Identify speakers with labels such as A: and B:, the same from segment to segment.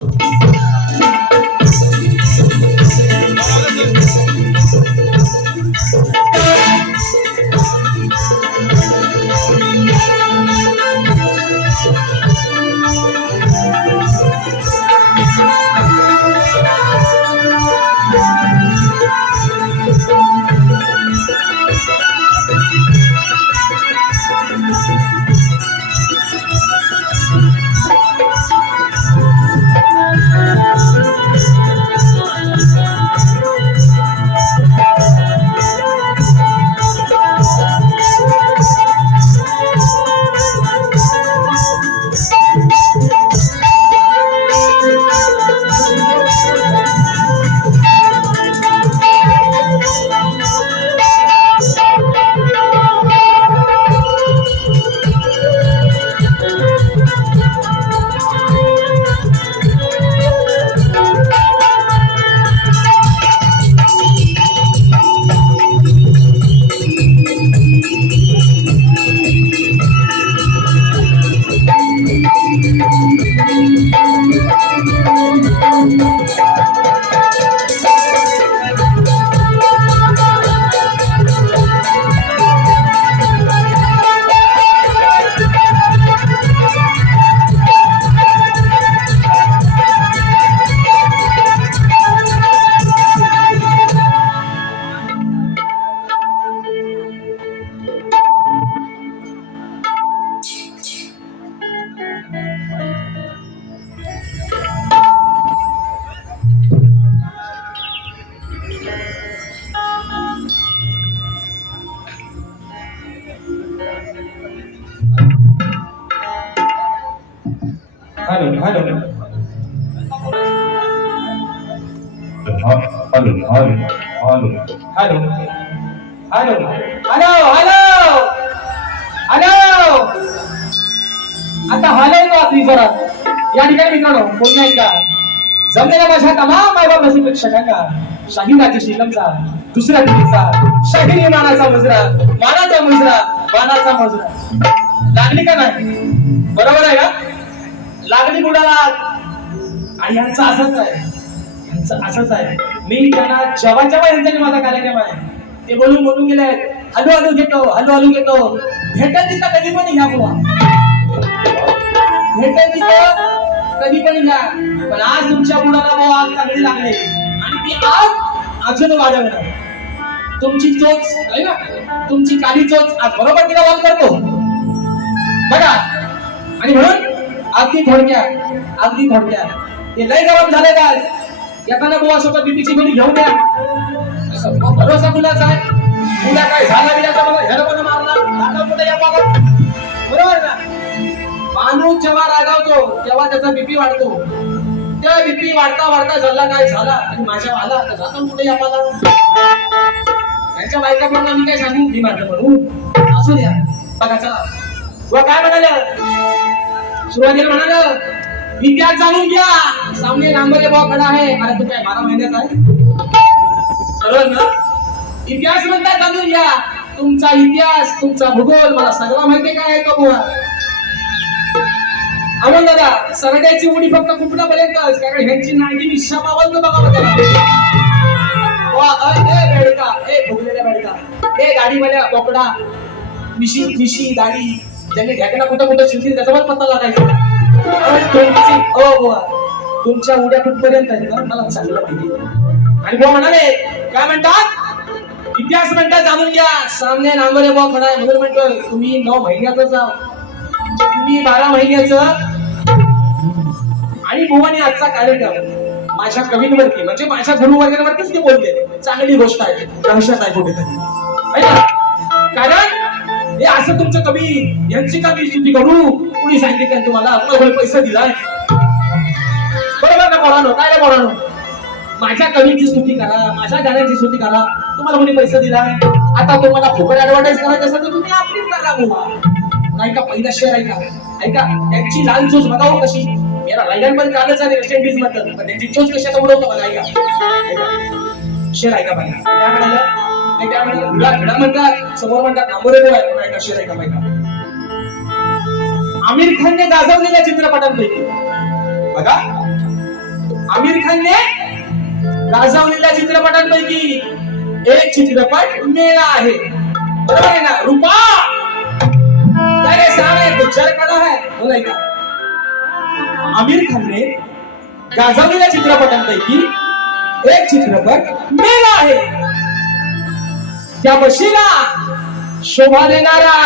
A: you प्रेक्षकांना शाही राजे शिलमचा. दुसऱ्या दिवसा शाही मानाचा मुजरा मानाचा मुजरा मानाचा मुजरा. लागली का नाही? बरोबर आहे का? लागली कुणाला? आणि यांचं असंच आहे. यांचं असंच आहे. मी त्यांना जेव्हा जेव्हा यांचा माझा कार्यक्रम आहे ते बोलून बोलून गेले हलू हलू घेतो हलू हलू घेतो. भेटल तिथं कधी पण घ्या बुवा. भेटल तिथं कधी पण घ्या पण आज तुमच्या मुलाला बुवा आज चांगली लागली. ती आज अजून वाढवणार तुमची चोच आहे ना? तुमची काली चोच आज बरोबर तिला वाद करतो. बघा. आणि म्हणून अगदी थोडक्यात अगदी थोडक्यात. ते लय गरम झाले का येताना बुवा सोबत बीपीची गोळी घेऊन द्या भरोसा मुलाचा आहे? मुला काय झाला बिला तर मला ह्याला पण मारला? दादा कुठे या बाबा बरोबर ना? माणूस जेव्हा रागावतो तेव्हा त्याचा बीपी वाढतो. त्या बीपी वाढता वाढता झाला काय झाला? आणि माझ्या आला आता जातो कुठे या मला त्यांच्या बायका म्हणून आम्ही काय सांगू? मी माझं म्हणू असू द्या. बघा चला व काय म्हणाल सुरुवातीला म्हणाल इतिहास जाणून घ्या. सामने नांबरे भाव खडा आहे. अरे तू काय बारा महिन्याचा आहे? सरळ ना? इतिहास म्हणता जाणून घ्या. तुमचा इतिहास तुमचा भूगोल मला सगळा माहिती काय आहे का बुवा? अमोल दादा सरड्याची उडी फक्त कुठल्यापर्यंतच कारण ह्यांची नांगी मी तर बघा त्याला वा, ए बेडका ए फुगलेल्या बेडका. ए गाडीवाल्या बोकडा. मिशी मिशी दाढी. ज्यांनी ढेकणा कुठं कुठं शिवतील त्याचा पत्ता लागायचा. तुमची ओ बुवा. तुमच्या उड्या कुठपर्यंत आहेत ना मला चांगलं माहिती आणि बुवा म्हणाले काय म्हणतात? इतिहास म्हणतात जाणून घ्या. सामने नांबरे बुवा खडा म्हणून म्हणतोय तुम्ही नऊ महिन्यातच जा तुम्ही बारा महिन्याचं आणि भुवानी आजचा कार्यक्रम माझ्या कवींवरती म्हणजे माझ्या गुरुवर्गावरतीच ते बोलते चांगली गोष्ट आहे. दहशत आहे कुठेतरी. कारण हे असं तुमचं कवी यांची कवी तुम्ही करू? कुणी सांगितलं तुम्हाला आपला पैसा दिलाय? बरोबर ना पोरानो? काय रे पोरानो? माझ्या कवीची स्तुती करा माझ्या गाण्याची स्तुती करा. तुम्हाला कोणी पैसा दिलाय? आता तुम्हाला फुकट ऍडव्हर्टाईज करायचं असेल तर तुम्ही आपलीच करा बुवा. नाही का पहिला शेअर ऐका. ऐका त्यांची लाल चोच बघा कशी? याला रायगड पण कालच आहे वेस्ट इंडिज मधलं. पण त्यांची चोच कशाचा उडवतो बघा ऐका. शेअर ऐका पाहिजे काय म्हणाले? ते काय म्हणाले? घडा म्हणतात समोर म्हणतात नांबोरे बोल ऐका शेअर ऐका बघा आमिर खानने गाजवलेल्या चित्रपटांपैकी. बघा. आमिर खानने गाजवलेल्या चित्रपटांपैकी एक चित्रपट मेळा आहे. बरोबर आहे ना? रुपा! अरे सारे गुज्जर कडा है बोलाय का आमिर खानने गाजवलेल्या चित्रपटांपैकी एक चित्रपट मेळा आहे. त्या बशीला शोभा देणारा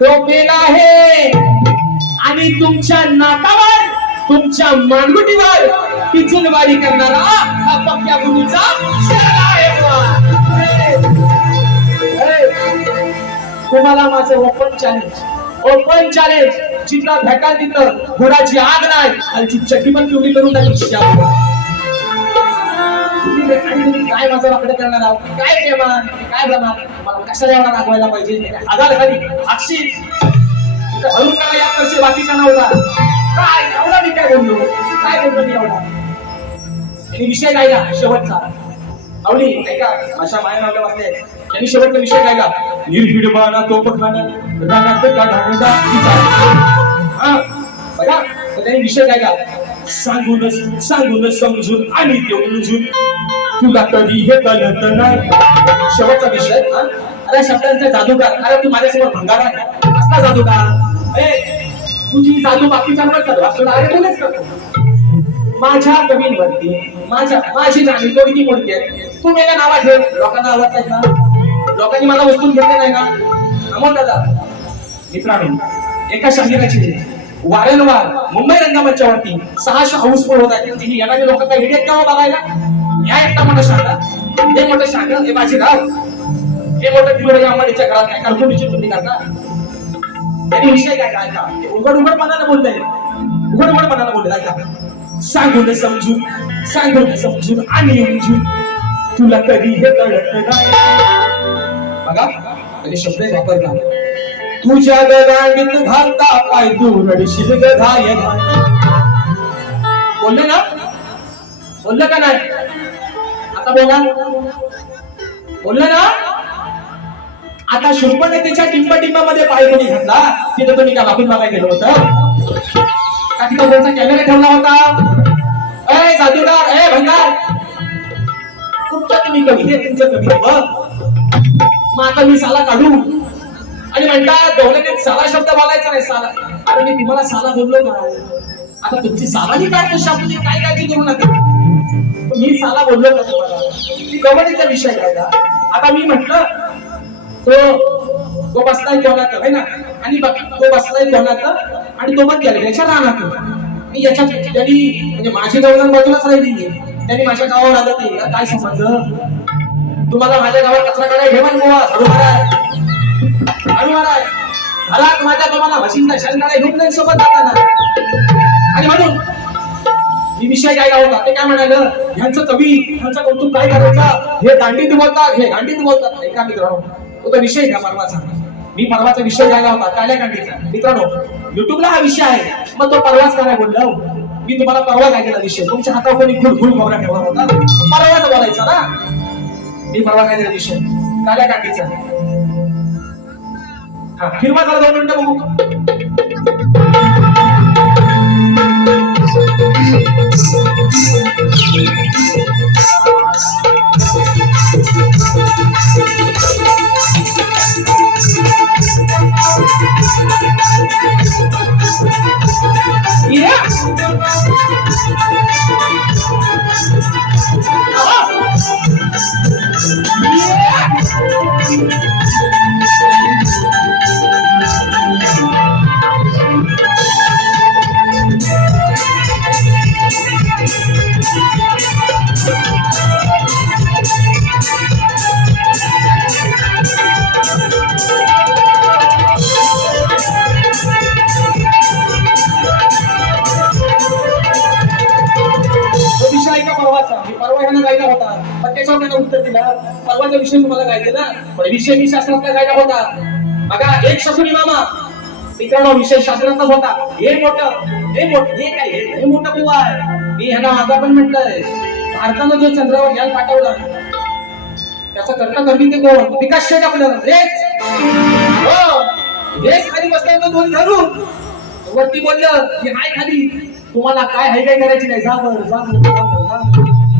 A: तो मेला आहे. आणि तुमच्या नाकावर तुमच्या मानगुटीवर पिचुलवारी करणारा हा पक्क्या गुरुचा आहे. तुम्हाला माझं ओपन चॅलेंज ओपन चॅलेंज जिथला भेटा तिथं. घोडाची आग नाही. आणि ती चड्डी पण पिवळी करून टाकली काय माझं वाकडं करणार आहोत? काय जेवण काय प्रमाण मला कशाला एवढा रागवायला पाहिजे? आधार खाली. हाकशी हरून काय या वर्षी बाकीचा नव्हता काय? एवढा मी काय बोललो? काय बोललो मी एवढा? आणि विषय गायला शेवटचा. आवडी ऐका अशा माया नावल्या वाचले त्यांनी शेवटचा विषय तोप खाणं रानात का हा? बघा तर त्यांनी विषय गायला सांगून सांगून समजून आणि देऊन उजून तुला कधी हे कळत नाही. शेवटचा विषय अरे शब्दांचा जादूगार अरे तू माझ्यासमोर भंगार आहे. कसला जादूगार ए तुझी जादू बाकीच्यांवर करतो. असं अरे बोलच करतो. माझ्या कवींवरती माझ्या माझी जाणीव कोणती कोणती आहे? तू मेल्या नावा ठेव. लोकांना आवडत नाही ना लोकांनी मला उचलून घेतलं नाही ना अमोल दादा मित्रांनो एका शाहिराची वारंवार मुंबई रंगमंचावरती सहाशे हाऊसफुल होत आहेत तिथे येणारे लोक काही हिडियत का बघायला? या एकटा मोठं शाखा हे मोठं शाखा हे माझे गाव हे मोठं तिरुवरी अंबानीच्या घरात काय कारकुनीची तुम्ही करता? त्यांनी विषय काय काय का उघड उघडपणानं बोललंय उघड उघडपणानं बोलले ऐका सांगून समजून सांगून समजून आणि समजून तुला कधी हे कळत नाही? बघा आणि शब्द वापरला. तुझ्या गदांडीत घालता पाय दूर रडशील गधाय बोललं ना? बोललं का नाही? आता बोला. बोललं ना? आता शुल्पनेतेच्या टिंब टिंबामध्ये पाय कोणी घातला? तिथं तुम्ही का माफी मागाय गेलो होतं. का तिथं त्यांचा कॅमेरा ठेवला होता? ए जादूगार ए भंडार. कुठं तुम्ही कवी? हे तुमचं कवी बघ. मग आता मी साला काढू आणि म्हणतात गवळ्याने साला शब्द बोलायचा नाही साला. अरे मी तुम्हाला साला बोललो का? आता तुमची सालाही काय शब्द काय काळजी करू नका. मी साला बोललो का तुम्हाला? कबड्डीचा विषय काय का आता मी म्हटलं तो तो बसलाय कोणात है ना? आणि तो बसलाय कोणात आणि तो मग गेला याच्या रानात मी याच्या त्यांनी म्हणजे माझी गवळण बाजूलाच राहिली त्यांनी माझ्या गावावर आलं ते. काय समजलं? तुम्हाला माझ्या गावात कचरा काढाय ठेवा गोवा हळू माराय हळू माराय घरात माझ्या तुम्हाला म्हशींचा शेण घेऊन जाईल सोबत जाताना. आणि म्हणून मी विषय काय होता. ते काय म्हणालं यांचं कवी यांचं कौतुक काय करायचं? हे दांडीत बोलतात हे गांडीत बोलतात. एका मित्रांनो तो तर विषय घ्या परवाचा. मी परवाचा विषय घ्यायला होता काल्या गांडीचा मित्रांनो युट्यूबला हा विषय आहे. मग तो परवाच काय बोललो? मी तुम्हाला परवा काय केला विषय? तुमच्या हातावर कोणी खूप खूप खोबरा ठेवला होता? परवाच बोलायचा ना? मी परवा काय दिला विषय. काल्या काकीचा हा फिरवा जरा दोन मिनिटं बघू Yeah. पण विषय मी शास्त्रातला कायदा होता. बघा एक ससुरी मामा. मित्रांनो विषय शास्त्रातला होता. हे मोठं हे मोठं हे काय हे मोठं बुवा आहे. मी ह्यांना आता पण म्हटलंय भारतानं जो चंद्रावर ज्ञान पाठवला त्याचा कर्ता करवी ते कोण? विकास शेठ आपल्याला. रेच रेच हो. खाली बसल्यानंतर दोन धरून वरती बोललं की हाय खाली. तुम्हाला काय हाय काय करायची नाही. जा बरं जा बरं, जा जा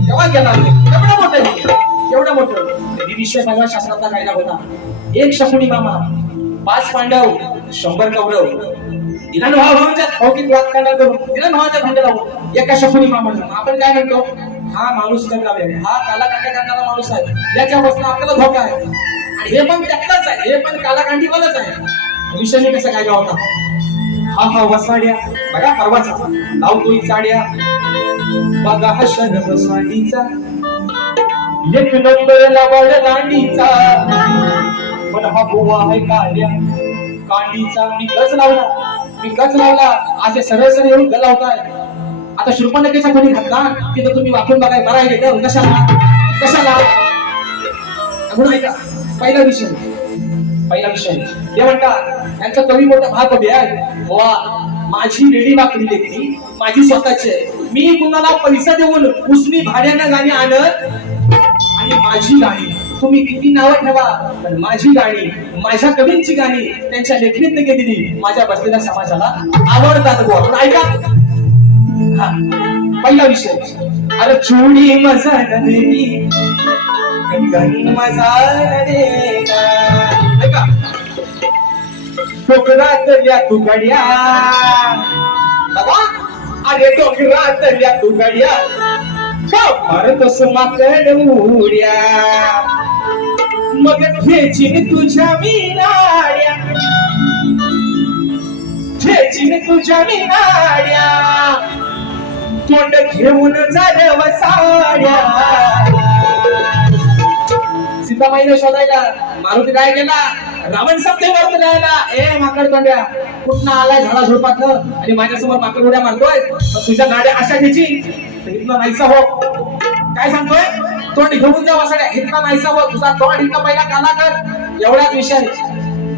A: तेव्हा गेला. एवढं मोठं एवढं मोठं. कधी विषय सगळा शास्त्रातला कायदा होता? एक शकुनी मामा पाच पांडव शंभर कौरव. दिनान भावांच्या भौतिक वाद करून. दिनान भावाच्या भांडला होतं. एका शकुनी मामा आपण काय म्हणतो? हा माणूस कमी आहे हा कालाकांड्या करणारा माणूस आहे. याच्यापासून आपल्याला धोका आहे. आणि हे पण त्यातलाच आहे. हे पण कालाकांडीवालाच आहे. विषयाने कसा काय होता हा हा वसाड्या बघा परवाचा. लावतोय साड्या. बघा हा शरद वसाडीचा एक नंबर लवड दांडीचा पण हा गोवा आहे काल्या कांडीचा. मी गच लावला. मी गच लावला. असे सरळ सरळ येऊन गला होताय. आता शृपणकेचा कोणी घातला? तिथं तुम्ही वापरून बघाय बरा आहे का कशाला? कशाला? म्हणून ऐका. पहिला विषय. पहिला विषय. ते म्हणतात यांचा कवी मोठा भाग कवी आहे? वा माझी रेडी वाकडी लेखी माझी स्वतःची आहे. मी कुणाला पैसा देऊन उसनी भाड्यानं गाणी आणत आणि माझी गाणी. तुम्ही किती नावं ठेवा पण माझी गाणी माझ्या कवींची गाणी त्यांच्या लेखणीत गेलेली माझ्या बसलेल्या समाजाला आवडतात गो आपण ऐका. हा. पहिला विषय. अरे चुडी मजा देवी कंगन मजा देगा ऐका. तुकड्या बाबा अरे डोंगरातल्या तुकड्या मारतस माकड उड्या. मग खेचीन तुझ्या मिनाड्या. खेचीन तुझ्या मिनाड्या. तोंड घेऊन झालं साड्या. सीतामाईने शोधायला. मारुती काय केला? रावण सप्ते राहिला ए माकड तोंड्या. कुठं आलाय झाडा झुडपात आणि माझ्यासमोर माकड उड्या मारतोय तुझ्या गाड्या अशा घ्यायची. तर नाहीसा हो. काय सांगतोय? तोंड घेऊन जा वासड्या. इथला नाहीसा हो. तुझा तोंड इथला पहिला काना कर. एवढ्याच विषय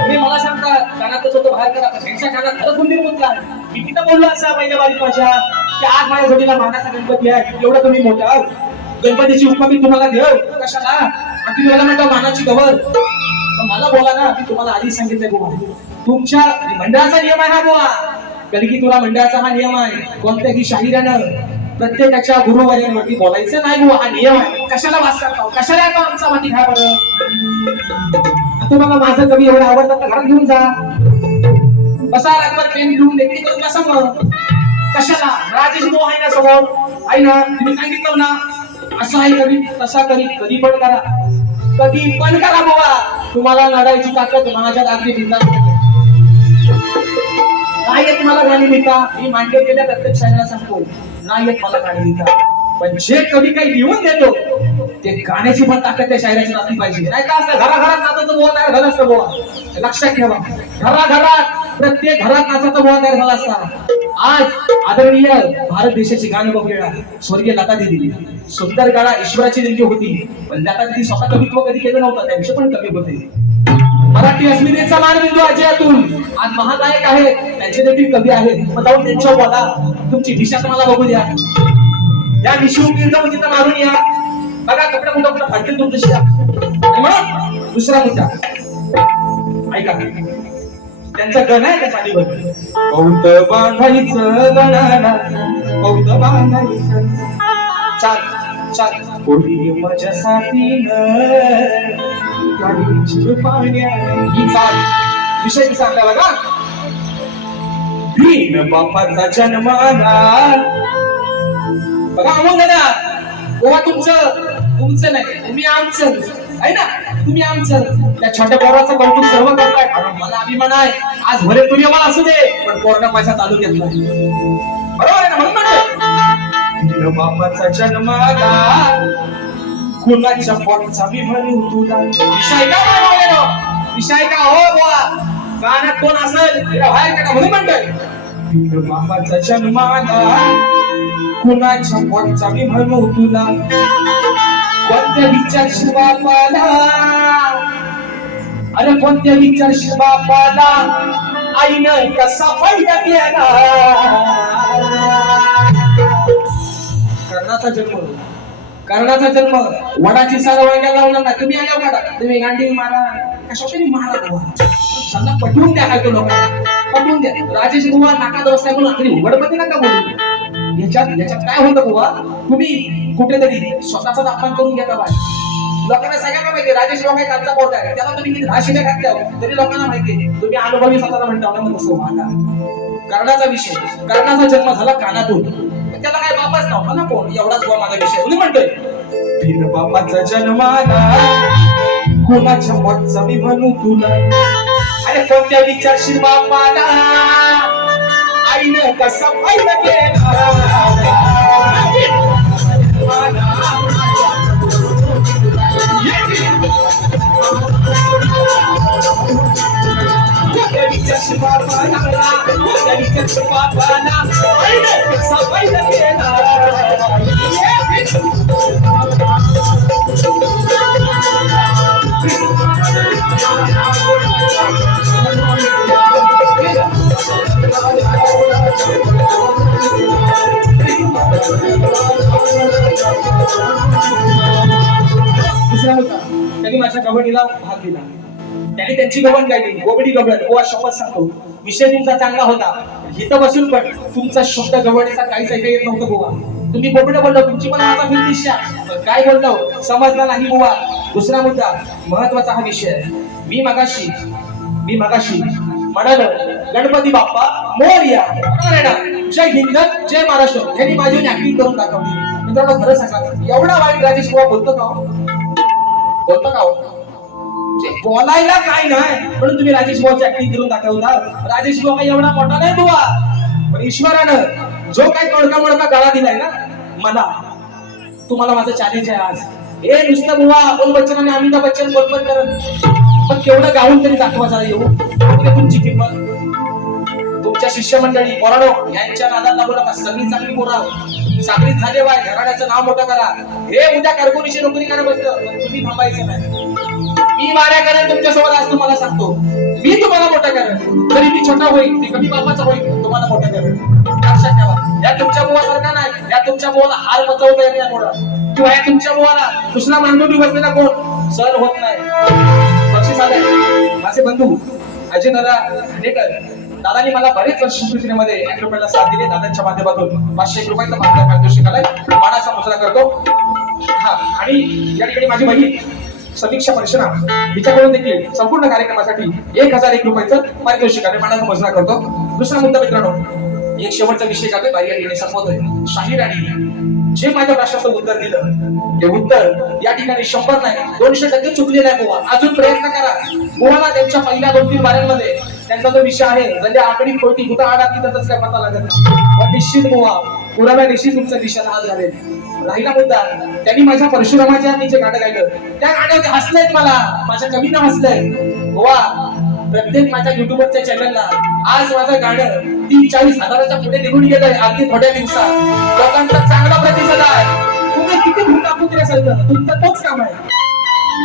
A: तुम्ही मला सांगता कानातच होतो बाहेर करा त्यांच्या कानात खरंच गुंडीर मुतला मी तिथं बोललो असा पहिल्या बारीक माझ्या की आज माझ्या जोडीला मानाचा गणपती आहे. एवढं तुम्ही मोठा गणपतीची उपमा मी तुम्हाला देऊ कशाला? आणि तुम्ही मला म्हणता मानाची गवर मला बोला ना मी तुम्हाला आधी सांगितलंय बुवा. तुमच्या मंडळाचा नियम आहे हा बुवा. कधी की तुला मंडळाचा हा नियम आहे. कोणत्याही शाहिरानं प्रत्येकाच्या गुरुवर्यांवरती बोलायचं नाही बुवा हा नियम आहे. कशाला वाच करता कशाला येतो आमचा माती खा बरं तुम्हाला माझं कवी एवढं आवडतं तर घरात घेऊन जा. बसा लागत पेन घेऊन लेखणी करून बसा मग. कशाला? राजेश भाऊ आहे ना समोर आहे ना? तुम्ही सांगितलं ना. असं आहे कधी तसा कधी कधी पण करा. कधी पण करा बाबा. तुम्हाला लढायची ताकद माझ्या रात्री दिला नाही येत मला गाणी लिहिता. मी मांडले गेल्या प्रत्येक शाळेला सांगतो. नाही येत मला गाणी लिहिता. पण जे कधी काही लिहून देतो ते गाण्याची पण ताकद त्या शायराची असली पाहिजे. नाही का? असं घराघरात नाचाचं बोवा तयार झालं असतं बोवा. लक्षात ठेवा. घराघरात प्रत्येक घरात नाचाचा बोवा तयार झाला असता. आज आदरणीय भारत देशाची गाणं बघूया. स्वर्गीय लता दिली. सुंदर गाणा ईश्वराची देणगी होती. पण लता दिदी स्वतः कवित्व कधी केलं नव्हतं. त्यांचे पण कवी होते. मराठी अस्मितेचा मानबिंदू अजयातून आज महानायक आहेत त्यांचे देखील कवी आहेत. मग जाऊन त्यांच्या बोला. तुमची दिशा मला बघू द्या. या विषयी जाऊन तिथं मारून या. बघा कपडे कुठं कुठं फाटतील तुमच्या म्हणून दुसरा मुद्दा. ऐका. त्यांचा गण आहे त्या चालीवर बौद्ध बांधायचं गणाला बौद्ध बांधायचं. चाल चाल. कोणी माझ्यासाठी ही चाल. विषय आणला बघा भीम बापाचा जन्माला. बघा अमोल दादा गोवा तुमचं तुमचं नाही तुम्ही आमचं. आहे ना? तुम्ही आमचं. त्या छोट्या पोराचं कौतुक सर्व करताय. कारण मला अभिमान आहे. आज भले तुम्ही मला असू दे पण पोरगा माझ्या तालुक्यात नाही. बरोबर आहे ना म्हणून म्हणतोय. बापाचा जन्म कुणाच्या पोटचा मी म्हणू तुला. विषय का विषय का हो बुवा. गाण्यात कोण असेल? बाहेर काढा म्हणून म्हणतोय. बापाचा जन्म कुणाच्या पोटचा मी म्हणू तुला. कोणत्या विचारशील बापाला अरे कोणत्या विचारशील बापाला? आईनं कसा फायदा केला. कर्णाचा जन्म. कर्णाचा जन्म. वडाची सारा वांग्या लावणार ना तुम्ही आल्या वडा. तुम्ही गांडी मारा. कशाने मारा त्यांना समजा पटवून द्या काय तो लोकांना. पटवून द्या. राजेश बुवा दस आहे म्हणून आपली उघडपती नका बोलू. याच्यात याच्यात काय होतं बुवा? तुम्ही कुठेतरी स्वतःचा अपमान करून घेता बाय लोकांना सगळ्यांना माहिती राजेश लोक एक आमचा पोरगा आहे. त्याला तुम्ही किती राशीने घातल्या तरी लोकांना माहिती आहे. तुम्ही अनुभवी स्वतःला म्हणता आनंद तसं वागा कर्णाचा विषय कर्णाचा जन्म झाला कानातून. त्याला काय बापाच नाव? ना कोण? एवढाच बुवा माझा विषय. म्हणून म्हणतोय? बिन बापाचा जन्माला कोणाच्या पोटचा मी म्हणू तुला? अरे कोणत्या विचारशील बापाला? आईनं कसा फायदा केला? त्यांनी माझ्या गवडीला भाग दिला त्याने त्यांची गवण गायली गोबडी गवड गोवा शपथ सांगतो. विषय तुमचा चांगला होता. इथं बसून पण तुमचा शब्द गवडीचा काहीच ऐका येत नव्हतं गोवा. तुम्ही बोबड बोललो. तुमची पण माझा दिशा काय बोललो? समजला नाही गोवा. दुसरा मुद्दा महत्त्वाचा हा विषय मी मगाशी मी मगाशी म्हणाल गणपती बाप्पा मोरया ना जय हिंद जय महाराष्ट्र. यांनी माझी ऍक्टिंग करून दाखवली. मित्रांनो खरं सांगा एवढा वाईट राजेश बुवा बोलतो का हो? बोलतो का हो? बोलायला काय नाही. म्हणून तुम्ही राजेश बुवाची ऍक्टिंग करून दाखवता राजेश बुवा काही एवढा मोठा नाही बुवा. पण ईश्वरानं जो काही तोडका मोडका गळा दिलाय ना मला तुम्हाला माझं चॅलेंज आहे आज. हे नुसतं बुवा अमोल बच्चन आणि अमिताभ बच्चन बरोबर करत. पण केवढं गाऊन तरी दाखवा येऊ हो. तुमची किंमत. तुमच्या शिष्यमंडळी पोराडो यांच्या नादात लागू नका सगळी चांगली पोरा चांगलीच झाले बाय. घराण्याचं नाव मोठं करा. हे उद्या कारकुनीची नोकरी करा बसलं तुम्ही थांबायचं नाही. मी वाऱ्या करेन तुमच्यासोबत आज तुम्हाला सांगतो. मी तुम्हाला मोठा करेन तरी मी छोटा होईल ते कमी बापाचा होईल तुम्हाला मोठा करेन लक्षात ठेवा. या तुमच्या मुवासारखा नाही. या तुमच्या मुवाला हार पचवता येत नाही मुळा किंवा या तुमच्या मुवाला दुसरा मानवी बसलेला कोण? सर होत नाही. बक्षीस आलंय. माझे बंधू अजय दादा खांडेकर दादानी मला बरेच वर्ष एक रुपयाला साथ दिली दादांच्या माध्यमातून. पाचशे एक रुपयाचा माझा पारितोषिक आलाय. मानाचा मुसरा करतो. हा आणि या ठिकाणी माझी बहीण. समीक्षा परशुराम हिच्याकडून देखील संपूर्ण कार्यक्रमासाठी एक हजार एक रुपयाचं पारितोषिक आहे मानाचा करतो. दुसरा मुद्दा मित्रांनो एक शेवटचा विषय का बाहेर या संपवतोय. शाही राणी जे माझ्या प्रश्नाचं उत्तर दिलं ते उत्तर या ठिकाणी शंभर नाही दोनशे टक्के चुकलेलं आहे गोवा अजून प्रयत्न करा. गोवाला त्यांच्या पहिल्या दोन तीन बाऱ्यांमध्ये त्यांचा जो विषय आहे म्हणजे आकडी खोटी कुठं आडा तसं काय पता लागत नाही. पण निश्चित गोवा पुराव्या निश्चित तुमचा दिशा आज झालेल राहिला मुद्दा त्यांनी माझ्या परशुरामाच्या मी जे गाणं गायलं. त्या गाण्यावर हसलेत मला. माझ्या कवीनं हसलंय वा प्रत्येक माझ्या युट्यूबरच्या चॅनलला आज माझं गाणं तीन चाळीस हजाराच्या पुढे निघून गेलंय अगदी थोड्या दिवसात. लोकांचा चांगला प्रतिसाद आहे. तुम्ही किती भूमिका कुत्रे असेल तुमचं तोच काम आहे.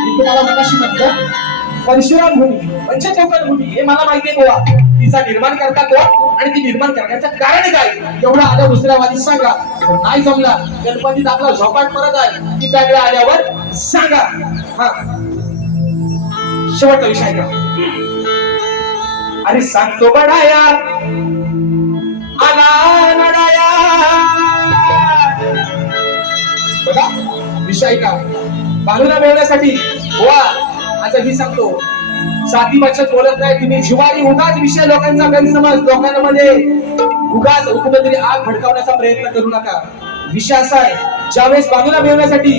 A: मी तुम्हाला मगाशी म्हटलं परशुराम भूमी पंचकोकण भूमी हे मला माहिती आहे गोवा तिचा निर्माण करता कोण आणि ती निर्माण करण्याचं कारण काय? एवढं आल्या दुसऱ्या वादी सांगा. नाही जमला. गणपतीत आपला झोपाट परत आहे ती त्याकडे आल्यावर सांगा. हा. शेवटचा विषय का अरे सांगतो बडाया. आला नडाया. बघा विषय का बालूला मिळवण्यासाठी वा आता मी सांगतो साधी बचत बोलत नाही तुम्ही जिवारी उगाच विषय लोकांचा गैरसमज लोकांमध्ये उगाच कुठेतरी आग भडकावण्याचा प्रयत्न करू नका. विषय असा आहे ज्यावेळेस बाजूला मिळवण्यासाठी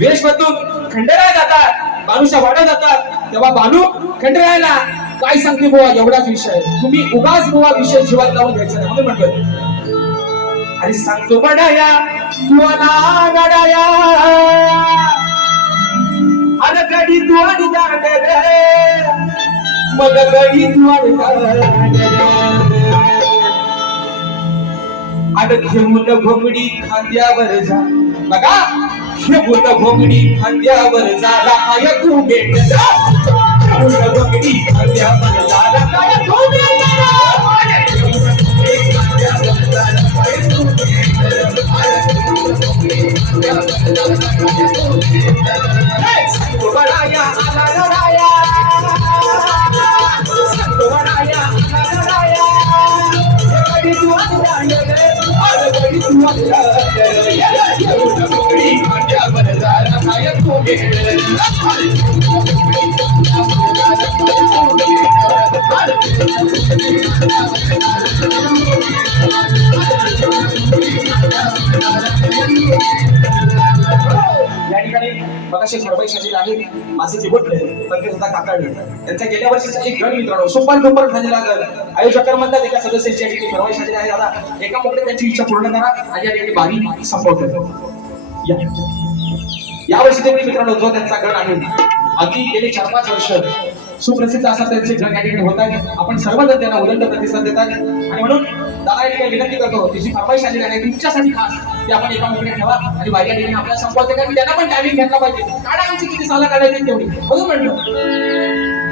A: वेश बदलून खंडेराय जातात बालूच्या वाड्या जातात तेव्हा बानू खंडरायला काय सांगते बुवा? एवढाच विषय तुम्ही उगाच बुवा विषय जीवात लावून घ्यायचा नाही म्हणून म्हणतोय. आणि सांगतो बडाया तुला मग गडी तू आणि घोंगडी खांद्यावर जा बघा घेऊन घोंगडी खांद्यावर जा राय तू भेट घोंगडी खांद्यावर तू भेट या ठिकाणी मगाशी सरबाई शाजीर आहे माझे जे बोटले पण त्यांचा गेल्या वर्षीचा एक गण मित्रांनो सुपर डुपर झालेला गण आयोजकांना म्हणतात एका सदस्याची या ठिकाणी सरबाई आहे. दादा एका मोठे त्यांची इच्छा पूर्ण करा. आणि या ठिकाणी बारी संपवतो. या. या वर्षी देखील मित्रांनो जो त्यांचा गण आहे अगदी गेले चार पाच वर्ष सुप्रसिद्ध असा त्यांचे गण या ठिकाणी होत आहेत. आपण सर्वजण त्यांना उदंड प्रतिसाद देतात आणि म्हणून दादा या ठिकाणी विनंती करतो तिची फरमाईश आलेली आहे तुमच्यासाठी खास की आपण एका मोकळ्या ठेवा. आणि बाहेर ठिकाणी आपल्याला संपवायचं कारण त्यांना पण टायमिंग घेतला पाहिजे. काढा आमची किती साला काढायची तेवढी. बघू म्हणलं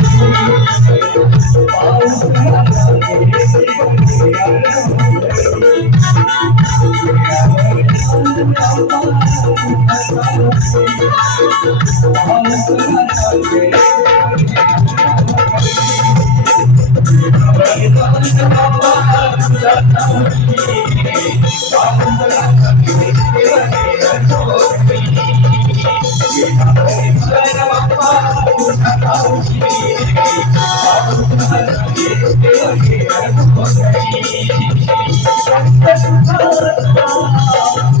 B: I'm चारा तुरंबा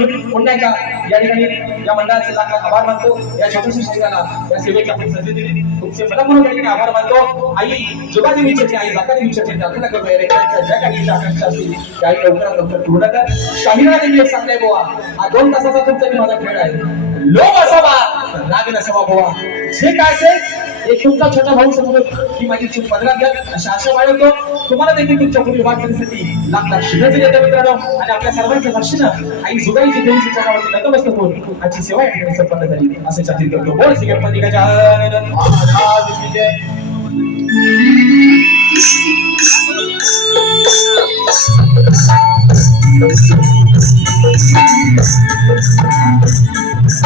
A: म्हणून पुन्हा एकदा या ठिकाणी या मंडळाचे लाख लाख आभार मानतो या छोट्याशा शरीराला या सेवेची आपण संधी दिली तुमचे मनपूर्वक या ठिकाणी आभार मानतो आई जोगादेवीचे आई जातादेवीचे प्रार्थना करतो या लेकरांच्या ज्या काही आकांक्षा असतील त्या आई लवकरात लवकर पूर्ण कर शाहिरा देवी एक सांगताय बोवा हा दोन तासाचा तुमचा माझा खेळ आहे लोभ असावा राग नसावा बोवा जे काय असेल एक तुमचा छोटा भाऊ समोर ही माझी चूक पदरात घ्या अशा आशा बाळगतो तुम्हाला देखील तुमच्या पुढील वाटण्यासाठी लागतात शुभेच्छा देतो मित्रांनो आणि आपल्या सर्वांच्या साक्षीनं आई जुगाईची देवी नको नतमस्तक होऊन आजची सेवा या ठिकाणी संपन्न झाली असं चाती करतो बोल सिगंपतिकाच्या Thank you.